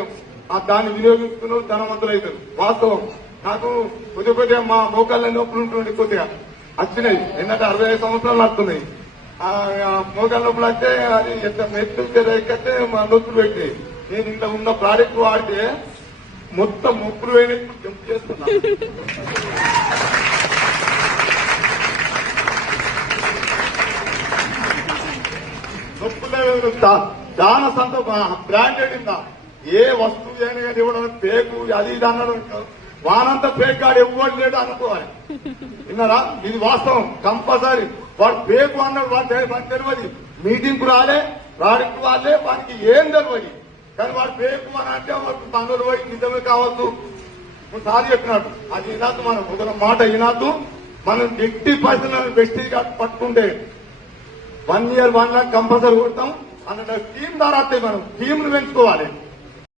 అవకాశం దాన్ని వినియోగించుకున్నారు, ధనవంతులు అవుతారు. వాస్తవం. నాకు కొద్దిగా మా మోకాళ్ళ నొప్పులు ఉంటుండే కొద్దిగా వచ్చినాయి. ఏంటంటే 65 సంవత్సరాలు నడుతున్నాయి. మోకాళ్ళ నొప్పులు అంటే అది ఎంత మెట్లు ఎక్కితే మా నొప్పులు పెట్టినాయి. నేను ఇంత ఉన్న ప్రోడక్ట్ వాడితే మొత్తం ముప్పులు వేయడానికి జంప్ చేస్తున్నా. నొప్పులు చాలా బ్రాండెడ్ ఇందా ఏ వస్తువు అయినా కానీ ఇవ్వడం పేకు అది ఇది అన్నాడు. వానంతా పేక్ గాడు ఇవ్వడం లేడు అనుకోవాలి. విన్నారా? ఇది వాస్తవం. కంపల్సరీ వాడు పేకు అన్నాడు. వాడు తెలియదు. మీటింగ్ కు రాలే, ప్రాడక్ట్ వాళ్ళే, వానికి ఏం తెలియదు. కానీ వాడు పేకు అని అంటే వాడు పనులు పోయి నిజమే కావద్దు. సారి చెప్పినట్టు అది వినద్దు. మనం ఒక మాట వినద్దు. మనం ఎట్టి పరిస్థితులను బెస్టీ పట్టుకుంటే 1 year 1 lakh కంపల్సరీ కొడతాం అన్న టీం ద్వారా మనం టీంను పెంచుకోవాలి.